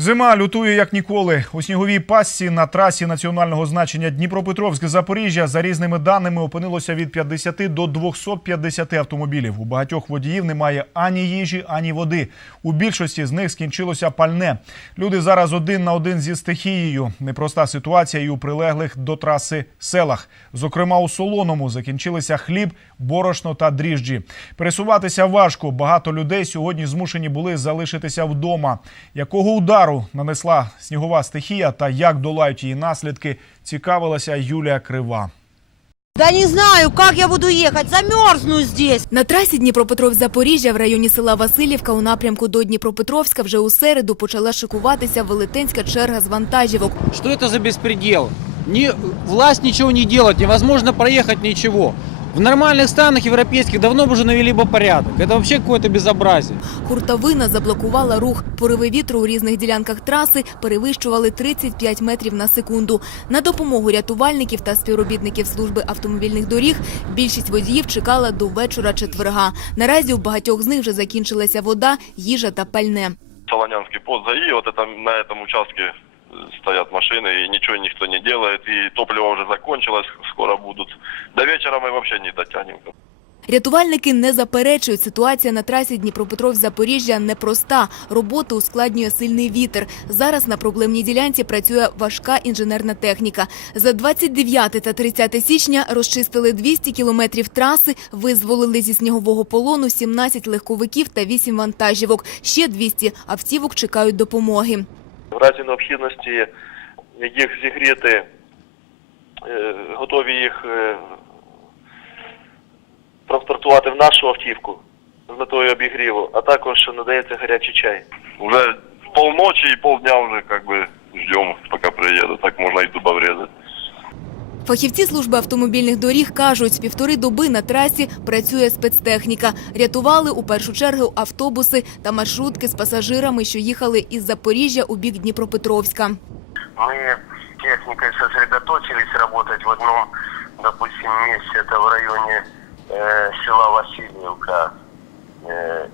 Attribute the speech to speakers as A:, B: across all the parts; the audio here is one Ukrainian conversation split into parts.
A: Зима лютує як ніколи. У сніговій пастці на трасі національного значення Дніпропетровськ-Запоріжжя за різними даними опинилося від 50 до 250 автомобілів. У багатьох водіїв немає ані їжі, ані води. У більшості з них скінчилося пальне. Люди зараз один на один зі стихією. Непроста ситуація і у прилеглих до траси селах. Зокрема, у Солоному закінчилися хліб, борошно та дріжджі. Пересуватися важко. Багато людей сьогодні змушені були залишитися вдома. Якого удару нанесла снігова стихія та як долають її наслідки, цікавилася Юлія Крива.
B: Да не знаю, как я буду ехать, замерзну здесь.
C: На трасі Дніпропетров-Запоріжжя в районі села Васильівка у напрямку до Дніпропетровська вже у середу почала шикуватися велетенська черга з вантажівок.
D: Что это за беспредел? Не, власть ничего не делает, невозможно проехать ничего. В нормальных странах европейских давно бы уже навели бы порядок. Это вообще какое-то безобразие.
C: Хуртовина заблокувала рух. Пориви вітру у різних ділянках траси перевищували 35 метрів на секунду. На допомогу рятувальників та співробітників служби автомобільних доріг більшість водіїв чекала до вечора четверга. Наразі у багатьох з них вже закінчилася вода, їжа та пальне.
E: Солонянский пост ЗАИ, вот это, на этом участке э, стоят машины, и ничего никто не делает, и топливо уже закончилось, скоро будут. До вечера мы вообще не дотянем.
C: Рятувальники не заперечують, ситуація на трасі Дніпропетров-Запоріжжя непроста. Роботу ускладнює сильний вітер. Зараз на проблемній ділянці працює важка інженерна техніка. За 29 та 30 січня розчистили 200 кілометрів траси, визволили зі снігового полону 17 легковиків та 8 вантажівок. Ще 200 автівок чекають допомоги.
E: В разі необхідності їх зігріти, е, готові їх е, транспортувати в нашу автівку з метою обігріву, а також надається гарячий чай. Уже полночі і полдня вже как бы ждем, пока приедут, так можна і обрезать.
C: Фахівці служби автомобільних доріг кажуть, півтори доби на трасі працює спецтехніка. Рятували у першу чергу автобуси та маршрутки з пасажирами, що їхали із Запоріжжя у бік Дніпропетровська.
F: Мы техникой сосредоточились работать в одном, допустим, месте, это в районе э, села Васильевка. Э,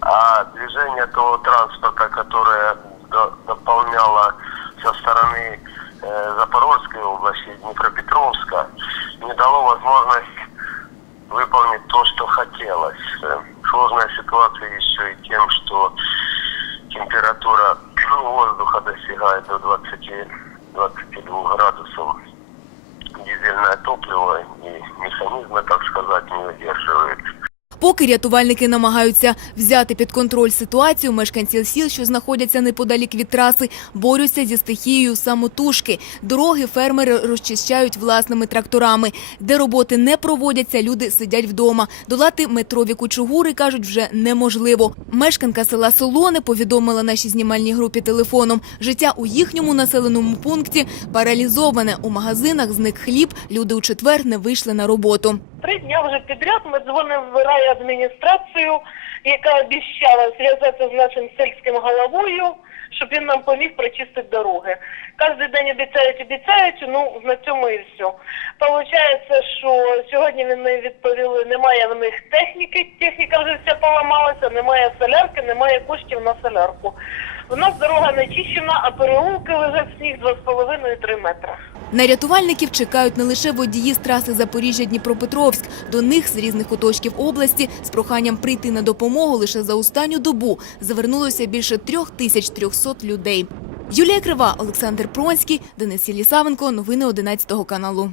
F: а движение того транспорта, которое до- дополняло со стороны э, Запорожской области, Днепропетровска, не дало возможность выполнить то, что хотелось. Э, Сложная ситуация еще и тем, что температура воздуха достигает до 20-22 градусов. Дизельное топливо и механизмы, так сказать, не выдерживают.
C: Поки рятувальники намагаються взяти під контроль ситуацію, мешканці сіл, що знаходяться неподалік від траси, борються зі стихією самотужки. Дороги фермери розчищають власними тракторами. Де роботи не проводяться, люди сидять вдома. Долати метрові кучугури, кажуть, вже неможливо. Мешканка села Солоне повідомила нашій знімальній групі телефоном. Життя у їхньому населеному пункті паралізоване. У магазинах зник хліб, люди у четвер не вийшли на роботу.
G: Три дня вже підряд ми дзвонимо в райадміністрацію, яка обіцяла зв'язатися з нашим сільським головою, щоб він нам поміг прочистити дороги. Кожен день обіцяють, обіцяють, ну на цьому і все. Получається, що сьогодні вони відповіли, немає в них техніки, техніка вже вся поламалася, немає солярки, немає коштів на солярку. У нас дорога не чищена, а переулки лежать сніг 2,5-3 метри.
C: На рятувальників чекають не лише водії з траси Запоріжжя-Дніпропетровськ. До них з різних куточків області з проханням прийти на допомогу лише за останню добу звернулося більше трьох тисяч трьохсот людей. Юлія Крива, Олександр Пронський, Денис Єлісавенко. Новини 11 каналу.